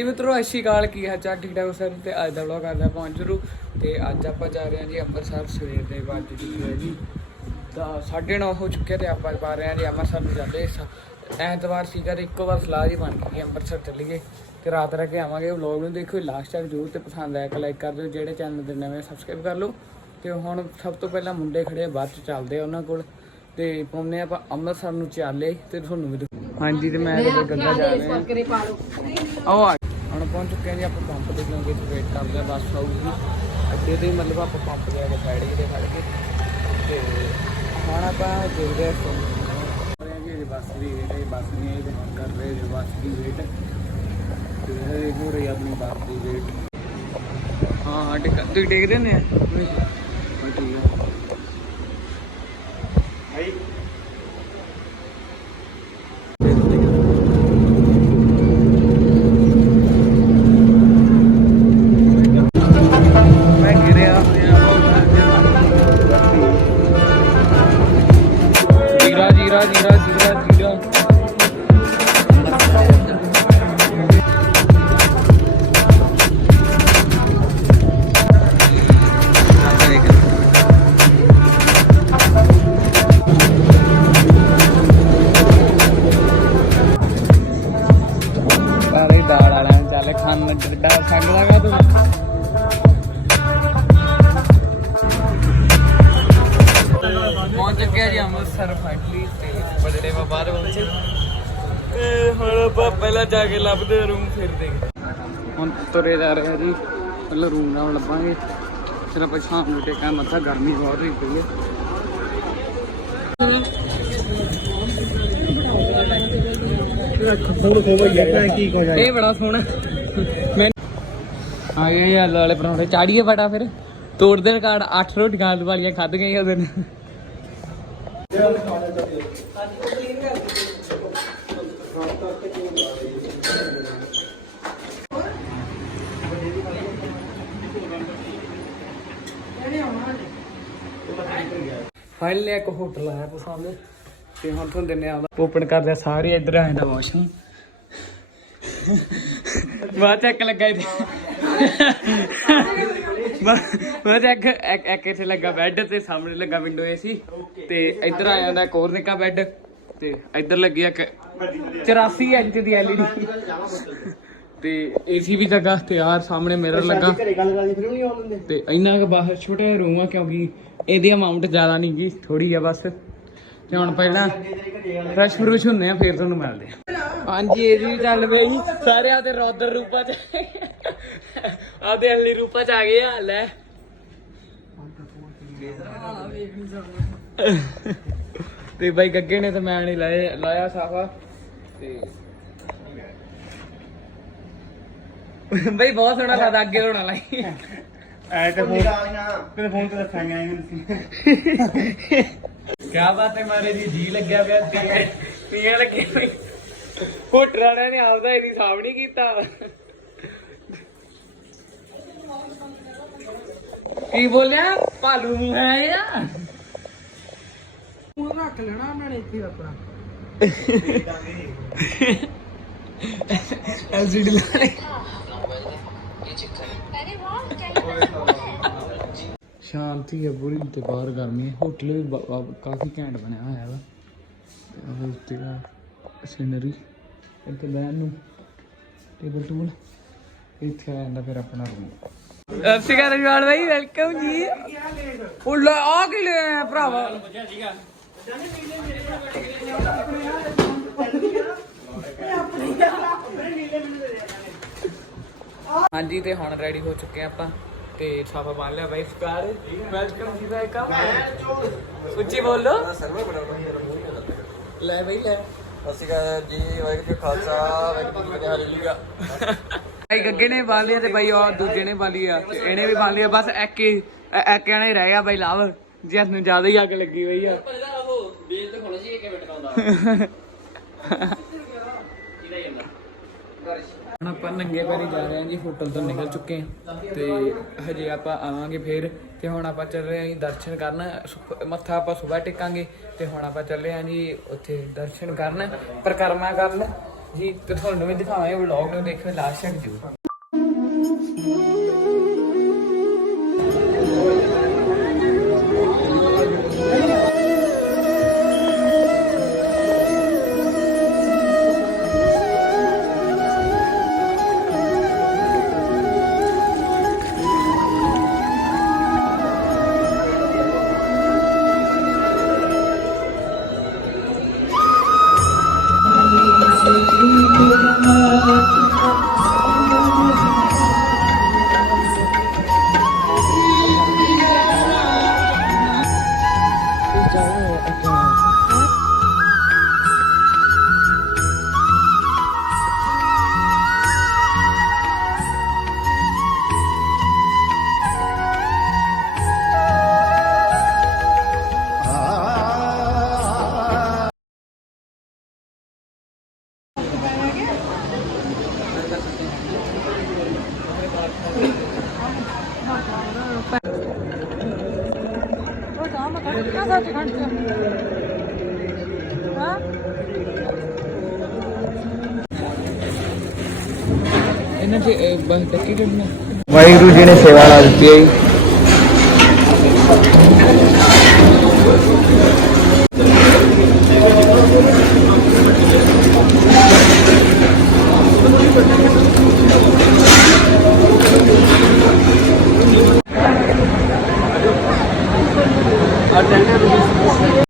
ਹਾਂਜੀ ਮਿੱਤਰੋ ਸਤਿ ਸ਼੍ਰੀ ਅਕਾਲ। ਕੀ ਹਾਲ ਚਾਲ? ਠੀਕ ਠਾਕ ਸਰ? ਤੇ ਅੱਜ ਦਾ ਵਲੌਗ ਕਰਦਾ ਪਹੁੰਚ ਜਰੂ ਤੇ ਅੱਜ ਆਪਾਂ ਜਾ ਰਹੇ ਹਾਂ ਜੀ ਅੰਮ੍ਰਿਤਸਰ ਸਵੇਰ ਦੇ ਵੱਜ ਚੁੱਕੇ ਹੈ ਜੀ। ਤਾਂ 9:30 ਹੋ ਚੁੱਕੇ ਤੇ ਆਪਾਂ ਪਾ ਰਹੇ ਹਾਂ ਜੀ ਅੰਮ੍ਰਿਤਸਰ ਨੂੰ ਜਾਂਦੇ ਐਤਵਾਰ ਸੀਗਾ ਤੇ ਇੱਕੋ ਵਾਰ ਸਲਾਹ ਜੀ ਬਣ ਗਈ ਕਿ ਅੰਮ੍ਰਿਤਸਰ ਚੱਲੀਏ। ਤੇ ਰਾਤ ਰਹਿ ਕੇ ਆਵਾਂਗੇ। ਵਲੌਗ ਨੂੰ ਦੇਖੋ ਲਾਸਟ ਤੱਕ ਜ਼ਰੂਰ ਤੇ ਪਸੰਦ ਆਇਆ ਲਾਈਕ ਕਰ ਦਿਓ। ਜਿਹੜੇ ਚੈਨਲ ਦੇ ਨਵੇਂ ਸਬਸਕ੍ਰਾਈਬ ਕਰ ਲਓ। ਤੇ ਹੁਣ ਸਭ ਤੋਂ ਪਹਿਲਾਂ ਮੁੰਡੇ ਖੜੇ ਆ, ਬਾਅਦ ਚ ਚੱਲਦੇ ਆ ਉਹਨਾਂ ਕੋਲ। ਤੇ ਪਾਉਂਦੇ ਆਪਾਂ ਅੰਮ੍ਰਿਤਸਰ ਨੂੰ ਚਾਲੇ ਤੇ ਤੁਹਾਨੂੰ ਵੀ ਹਾਂਜੀ ਤੇ ਮੈਂ ਗੱਗਾ ਜਾ ਰਹੇ। ਹਾਂ ਆਓ ਪਹੁੰਚ ਚੁੱਕੇ ਹਾਂ ਜੀ ਆਪਾਂ ਪੰਪ ਕਿਉਂਕਿ ਇੱਥੇ ਵੇਟ ਕਰਦੇ ਆ ਬੱਸ ਆਊਗੀ। ਅੱਡੇ ਤੇ ਹੀ ਮਤਲਬ ਆਪਾਂ ਪੰਪ ਦੇ ਆ ਕੇ ਸਾਈਡ ਤੇ ਖੜ ਕੇ ਤੇ ਹੁਣ ਆਪਾਂ ਦੇਖਦੇ ਹਾਂ ਜੀ ਬੱਸ ਦੀ ਵੇਟ ਹੈ ਬੱਸ ਨਹੀਂ ਆਈ ਤੇ ਹੁਣ ਕਰ ਰਹੇ ਜੀ ਬੱਸ ਦੀ ਵੇਟ ਤੇ ਇਹ ਹੋ ਰਹੀ ਆਪਣੀ ਬੱਸ ਦੀ ਵੇਟ ਹਾਂ ਹਾਂ ਟਿਕ ਤੁਸੀਂ ਟਿਕਦੇ ਨੇ ਨੂੰ ਡੱਡਾ ਸੰਗ ਲਗਾ ਤੂੰ। ਪਹੁੰਚ ਚੁੱਕਿਆ ਜੀ ਅੰਮ੍ਰਿਤਸਰ ਫਾਈਨਲੀ ਤੇ ਬੜੜੇ ਮੈਂ ਬਾਹਰ ਪਹੁੰਚੇ ਤੇ ਹੁਣ ਆਪਾਂ ਪਹਿਲਾਂ ਜਾ ਕੇ ਲੱਭਦੇ ਰੂਮ ਫਿਰ ਦੇਖਦੇ ਹੁਣ ਤੁਰੇ ਜਾ ਰਹੇ ਆ ਜੀ। ਪਹਿਲਾਂ ਰੂਮ ਨਾਲ ਲੱਭਾਂਗੇ। ਫਿਰ ਆਪਾਂ ਸ਼ਾਮ ਨੂੰ ਟੇਕਾਂ ਮੱਥਾ ਗਰਮੀ ਬਹੁਤ ਹੋਈ ਪਈ ਹੈ ਇਹ ਬੜਾ ਸੋਹਣਾ। ਮੈਂ ਆ ਗਏ ਯਾਰ ਵਾਲੇ ਪਰੌਂਠੇ। ਚਾੜੀਏ ਬੜਾ ਫਿਰ ਤੋੜਦੇ ਰਿਕਾਰਡ 8 ਰੋਟੀਆਂ ਆਲੂ ਵਾਲੀਆਂ ਖਾਧ ਗਏ ਉਹਦੇ ਦਿਨ। ਫਾਈਨਲੀ ਇੱਕ ਹੋਟਲ ਆਇਆ ਪਸੰਦ ਤੇ ਹੁਣ ਤੁਹਾਨੂੰ ਦਿੰਨੇ ਆ ਓਪਨ ਕਰਦੇ ਆ ਸਾਰੇ ਇੱਧਰ ਆਏ ਦਾ ਵਾਸ਼ਰੂਮ ਬਾਅਦ ਚੱਕ ਲੱਗਾ ਇੱਥੇ। ਬਾਅਦ ਇੱਕ ਇੱਕ ਇੱਕ ਇੱਥੇ ਲੱਗਾ ਬੈੱਡ ਤੇ ਸਾਹਮਣੇ ਲੱਗਾ ਵਿੰਡੋ ਏਸੀ ਤੇ ਇੱਧਰ ਆ ਜਾਂਦਾ ਇੱਕ ਹੋਰ ਨਿੱਕਾ ਬੈੱਡ ਤੇ ਇੱਧਰ ਲੱਗੀ ਇੱਕ 84 ਇੰਚ ਦੀ ਐਲਈਡੀ ਤੇ ਏਸੀ ਵੀ ਲੱਗਾ ਤੇ ਆਹ ਸਾਹਮਣੇ ਮਿਰਰ ਲੱਗਾ। ਤੇ ਇੰਨਾ ਕੁ ਬਾਹਰ ਛੋਟਾ ਜਿਹਾ ਰੂਮ ਆ ਕਿਉਂਕਿ ਇਹਦੀ ਅਮਾਉਂਟ ਜ਼ਿਆਦਾ ਨਹੀਂ ਗੀ ਥੋੜੀ ਆ ਬਸ। ਤੇ ਹੁਣ ਪਹਿਲਾਂ ਫਰੈਸ਼ ਫਰੂਸ਼ ਹੁੰਨੇ ਆ ਫੇਰ ਤੁਹਾਨੂੰ ਮਿਲਦੇ ਆ। ਹਾਂਜੀ ਇਹ ਵੀ ਚੱਲ ਪਏ ਜੀ ਸਾਰੇ ਆਦੇ ਰੌਦਰ ਰੂਪਾ ਚ ਆਦੇ ਅਸਲੀ ਰੂਪਾ ਚ ਆ ਗਏ ਆ ਲੈ। ਤੇ ਬਾਈ ਗੱਗੇ ਨੇ ਤਾਂ ਮੈਂ ਨਹੀਂ ਲਾਇਆ ਲਾਇਆ ਸਾਫਾ ਤੇ ਬਈ ਬਹੁਤ ਸੋਹਣਾ ਲੱਗਦਾ ਅੱਗੇ ਹੋਣਾ ਲਾਈ। ਐ ਤੇ ਫੋਨ ਤੇ ਫੋਨ ਤੇ ਦੱਸਾਂਗੇ ਆਏ ਤੁਸੀਂ ਕਿਆ ਬਾਤ ਹੈ ਮਾਰੇ ਜੀ ਜੀ ਲੱਗਿਆ ਪਿਆ ਤੀਏ ਤੀਏ ਲੱਗੇ ਪਈ ਹੋਟਲ ਵਾਲਿਆਂ ਨੇ ਆਪਦਾ ਇਹਦੀ ਸਾਫ਼ ਨਹੀਂ ਕੀਤਾ। ਕੀ ਬੋਲਿਆ? ਭਾਲੂ ਮੂੰਹ ਹੈ ਆ। ਮੂੰਹ ਰੱਖ ਲੈਣਾ ਨੇ ਇੱਥੇ ਆਪਣਾ ਐਲਸੀਡੀ ਲਾਣੇ ਸ਼ਾਂਤੀ ਹੈ ਬੁਰੀ ਤੇ ਬਾਹਰ ਗਰਮੀ ਹੈ ਹੋਟਲ ਵੀ ਕਾਫੀ ਘੈਂਟ ਬਣਿਆ ਹੋਇਆ ਵਾ। ਤੇ ਉਹ ਉੱਤੇ ਦਾ ਸੀਨਰੀ ਇੱਥੇ ਬੈਨ ਨੂੰ ਟੇਬਲ ਟੂਲ ਇੱਥੇ ਆ ਜਾਂਦਾ ਫਿਰ ਆਪਣਾ ਰੂਮ ਸਿਕਾ ਰਜਵਾਲ ਭਾਈ ਵੈਲਕਮ ਜੀ ਉਹ ਲੈ ਆ ਕੇ ਲੈ ਆਇਆ ਭਰਾਵਾ ਹਾਂਜੀ ਤੇ ਹੁਣ ਰੈਡੀ ਹੋ ਚੁੱਕੇ ਆਪਾਂ ਤੇ ਸਾਫਾ ਬੰਨ ਲਿਆ ਬਾਈ ਸਕਾਰ ਵੈਲਕਮ ਜੀ ਵੈਲਕਮ ਉੱਚੀ ਬੋਲੋ। ਲੈ ਬਈ ਲੈ। ਅਸੀਂ ਕਹਾਂ ਜੀ ਵਾਹਿਗੁਰੂ ਜੀ ਕਾ ਖਾਲਸਾ ਵਾਹਿਗੁਰੂ ਜੀ ਕੀ ਫਤਿਹ ਹਾਲੇਲੂਇਆ ਭਾਈ ਗੱਗੇ ਨੇ ਬੰਨ ਲਿਆ ਤੇ ਭਾਈ ਉਹ ਦੂਜੇ ਨੇ ਬੰਨ ਲਿਆ ਤੇ ਇਹਨੇ ਵੀ ਬੰਨ ਲਿਆ ਬਸ ਇੱਕ ਹੀ ਇੱਕ ਜਣਾ ਹੀ ਰਹਿ ਗਿਆ ਭਾਈ ਲਾਵ ਜਿਸ ਨੂੰ ਜ਼ਿਆਦਾ ਹੀ ਅੱਗ ਲੱਗੀ ਹੋਈ ਆ। ਹੁਣ ਆਪਾਂ ਨੰਗੇ ਪੈਰੀ ਜਾ ਰਹੇ ਹਾਂ ਜੀ ਹੋਟਲ ਤੋਂ ਨਿਕਲ ਚੁੱਕੇ ਹਾਂ। ਤੇ ਹਜੇ ਆਪਾਂ ਆਵਾਂਗੇ ਫੇਰ। ਤੇ ਹੁਣ ਆਪਾਂ ਚੱਲ ਰਹੇ ਹਾਂ ਜੀ ਦਰਸ਼ਨ ਕਰਨ। ਸੁਖ- ਮੱਥਾ ਆਪਾਂ ਸਵੇਰ ਟੇਕਾਂਗੇ। ਤੇ ਹੁਣ ਆਪਾਂ ਚੱਲੇ ਹਾਂ ਜੀ ਉੱਥੇ ਦਰਸ਼ਨ ਕਰਨ, ਪਰਿਕਰਮਾ ਕਰਨ। ਜੀ, ਤੇ ਤੁਹਾਨੂੰ ਵੀ ਦਿਖਾਵਾਂਗੇ ਵਲੌਗ ਨੂੰ, ਦੇਖਿਓ ਲਾਸਟ ਤੱਕ ਜੂ ਇਹਨਾਂ ਚ ਬਸ ਟੱਕੀ ਕੱਢਣਾ ਵਾਹਿਗੁਰੂ ਜੀ ਨੇ ਸੇਵਾ ਲਾ ਦਿੱਤੀ ਹੈ ਜੀ। ਤੇ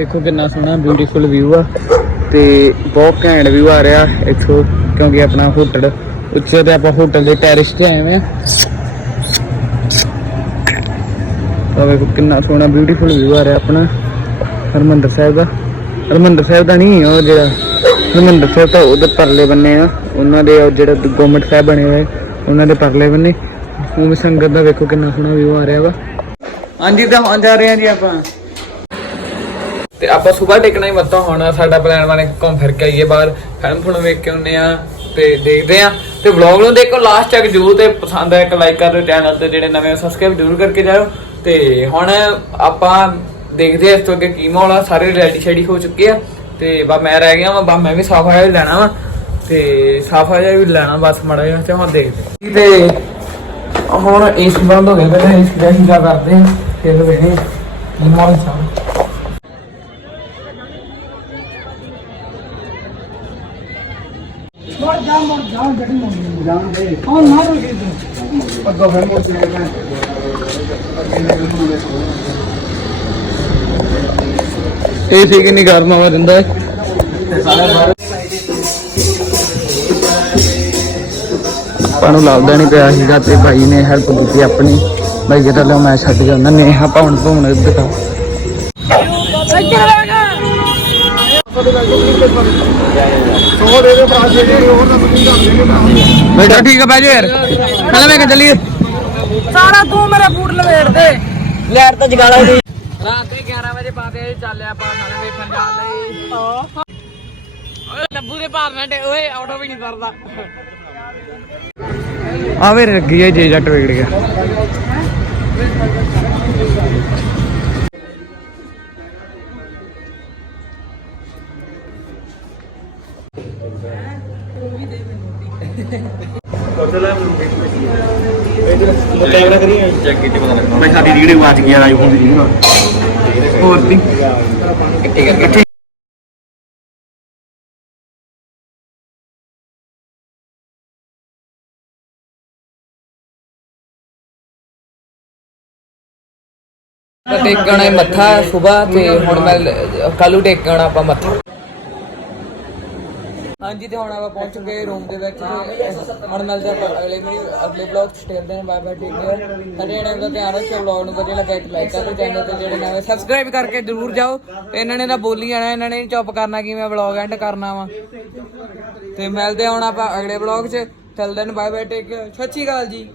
ਵੇਖੋ ਕਿੰਨਾ ਸੋਹਣਾ ਬਿਊਟੀਫੁਲ ਵਿਊ ਆ ਤੇ ਬਹੁਤ ਘੈਂਟ ਵਿਊ ਆ ਰਿਹਾ ਇੱਥੋਂ, ਕਿਉਂਕਿ ਆਪਣਾ ਹੋਟਲ ਉੱਚੇ ਤੇ ਆਪਾਂ ਹੋਟਲ ਦੇ ਟੈਰਿਸ ਤੇ ਆਏ ਆ। ਤਾਂ ਵੇਖੋ ਕਿੰਨਾ ਸੋਹਣਾ ਬਿਊਟੀਫੁਲ ਵਿਊ ਆ ਰਿਹਾ ਆਪਣਾ, ਹਰਮੰਦਰ ਸਾਹਿਬ ਦਾ। ਹਰਮੰਦਰ ਸਾਹਿਬ ਦਾ ਨਹੀਂ, ਉਹ ਜਿਹੜਾ ਹਰਮੰਦਰ ਸਾਹਿਬ ਤਾਂ ਉਹਦੇ ਪਰਲੇ ਬੰਨੇ ਆ, ਉਹਨਾਂ ਦੇ ਉਹ ਜਿਹੜਾ ਗਵਰਨਮੈਂਟ ਸਾਹਿਬ ਬਣੇ ਹੋਏ, ਉਹਨਾਂ ਦੇ ਪਰਲੇ ਬੰਨੇ। ਉਹ ਸੰਗਤ ਦਾ ਵੇਖੋ ਕਿੰਨਾ ਸੋਹਣਾ ਵਿਊ ਆ ਰਿਹਾ ਵਾ। ਹਾਂਜੀ, ਤਾਂ ਹੁਣ ਜਾ ਰਹੇ ਹਾਂ ਜੀ ਆਪਾਂ। ਤੇ ਆਪਾਂ ਸਵੇਰ ਟੇਕਣਾ ਹੀ ਮੱਤਾ ਹੁਣ, ਸਾਡਾ ਪਲਾਨ ਬਣੇ ਘੁੰਮ ਫਿਰ ਕੇ ਆਈਏ ਬਾਹਰ। ਫਿਲਮ ਫੁਲਮ ਵੇਖ ਕੇ ਆਉਂਦੇ ਆ ਤੇ ਦੇਖਦੇ ਆ ਤੇ ਵਲੌਗ ਨੂੰ ਦੇਖੋ ਲਾਸਟ ਤੱਕ ਜਰੂਰ ਤੇ ਪਸੰਦ ਆਇਆ, ਇੱਕ ਲਾਈਕ ਕਰ ਦਿਓ ਚੈਨਲ ਤੇ, ਜਿਹੜੇ ਨਵੇਂ ਸਬਸਕ੍ਰਾਈਬ ਜਰੂਰ ਕਰਕੇ ਜਾਓ ਤੇ ਹੁਣ ਆਪਾਂ ਦੇਖਦੇ ਆ ਇਸ ਤੋਂ ਅੱਗੇ ਕੀ ਮਾਹੌਲ ਆ, ਸਾਰੇ ਰੈਡੀ ਸ਼ੈਡੀ ਹੋ ਚੁੱਕੇ ਆ। ਤੇ ਬਾ ਮੈਂ ਰਹਿ ਗਿਆ ਵਾ, ਬਾ ਮੈਂ ਵੀ ਸਾਫਾ ਜਿਹਾ ਲੈਣਾ ਵਾ। ਤੇ ਸਾਫਾ ਜਿਹਾ ਵੀ ਲੈਣਾ ਬਸ ਮੜਾ ਜਿਹਾ, ਤੇ ਹੁਣ ਦੇਖਦੇ ਤੇ ਹੁਣ ਇਸ ਬੰਦ ਹੋ ਗਿਆ ਪਹਿਲਾਂ ਇਸ ਦਾ ਹੀਗਾ ਕਰਦੇ ਆ ਫਿਰ ਵੇਖਦੇ ਕੀ ਮਾਹੌਲ ਚੱਲ ਇਹ ਸੀ ਕਿੰਨੀ ਗਰਮ ਹਵਾ ਦਿੰਦਾ ਹੈ? ਆਪਾਂ ਨੂੰ ਲੱਭਦਾ ਨਹੀਂ ਪਿਆ ਸੀਗਾ ਤੇ ਭਾਈ ਨੇ ਹੈਲਪ ਕੀਤੀ ਆਪਣੀ। ਭਾਈ ਜਿਹੜਾ ਲਿਆ ਮੈਂ ਛੱਡ ਕੇ ਉਹਨਾਂ ਨੇ ਘੁੰਮਣ ਦਿਖਾ ਬੇਟਾ ਠੀਕ ਹੈ ਭਾਈ ਯਾਰ। ਹਲੇ ਮੈਂ ਕਿ ਚੱਲੀਏ। ਸਾਰਾ ਤੂੰ ਮੇਰੇ ਬੂਟ ਲਵੇੜ ਦੇ। ਲੈਟ ਤਾਂ ਜਗਾਲਾ ਸੀ ਰਾਤ ਦੇ 11 ਵਜੇ ਪਾਤੇ ਚੱਲੇ ਆਪਾਂ ਨਾਲੇ ਵੇਖਣ ਜਾਣ ਲਈ। ਓਏ ਲੱਭੂ ਦੇ ਭਾਰ ਨਾਲ ਓਏ ਆਟੋ ਵੀ ਨਹੀਂ ਕਰਦਾ ਆ ਵੇ ਲੱਗੀ ਹੈ ਜੇ ਜੱਟ ਵਿਗੜ ਗਿਆ। ਕੈਮਰਾ ਕਰੀ ਚੈੱਕ ਕੀਤੀ ਪਤਾ ਲੱਗਣਾ ਮੈਂ ਸਾਡੀ ਰੀਡ ਵਾਚ ਗਿਆ ਆਈਫੋਨ ਦੀ ਰੀਡ ਹੋਰ ਦੀ ਕਿੱਥੇ ਕਿੱਥੇ ਟੇਕ ਮੱਥਾ ਸਵੇਰ ਤੇ ਹੁਣ ਮੈਂ ਕੱਲੂ ਟੇਕ ਆਉਣਾ ਆਪਾਂ ਮੱਥਾ। ਹਾਂਜੀ, ਤੇ ਹੁਣ ਆਪਾਂ ਪਹੁੰਚ ਚੁੱਕੇ ਰੂਮ ਦੇ ਵਿੱਚ ਹੁਣ ਮਿਲਦੇ ਆਪਾਂ ਅਗਲੇ ਵੀਡੀਓ ਅਗਲੇ ਬਲੌਗ ਚ ਟੇਲਦੇ ਹਾਂ। ਬਾਏ ਬਾਏ ਟੇਕ ਕੇਅਰ ਸਾਡੇ ਇਹਨਾਂ ਦਾ ਧਿਆਨ ਰੱਖਿਓ ਬਲੌਗ ਨੂੰ ਵਧੀਆ ਲੱਗਾ ਇੱਕ ਲਾਈਕ ਕਰ ਦਿਓ ਚੈਨਲ ਤੇ ਜਿਹੜੇ ਨਵੇਂ ਸਬਸਕ੍ਰਾਈਬ ਕਰਕੇ ਜਰੂਰ ਜਾਓ। ਤੇ ਇਹਨਾਂ ਨੇ ਤਾਂ ਬੋਲੀ ਜਾਣਾ, ਇਹਨਾਂ ਨੇ ਚੁੱਪ ਕਰਨਾ ਕਿ ਮੈਂ ਬਲੌਗ ਐਂਡ ਕਰਨਾ ਵਾ। ਤੇ ਮਿਲਦੇ ਹੁਣ ਆਪਾਂ ਅਗਲੇ ਬਲੌਗ ਚ। ਚੱਲਦੇ ਨੇ ਬਾਏ ਬਾਏ ਟੇਕ ਕੇਅਰ ਸਤਿ ਸ਼੍ਰੀ ਅਕਾਲ ਜੀ।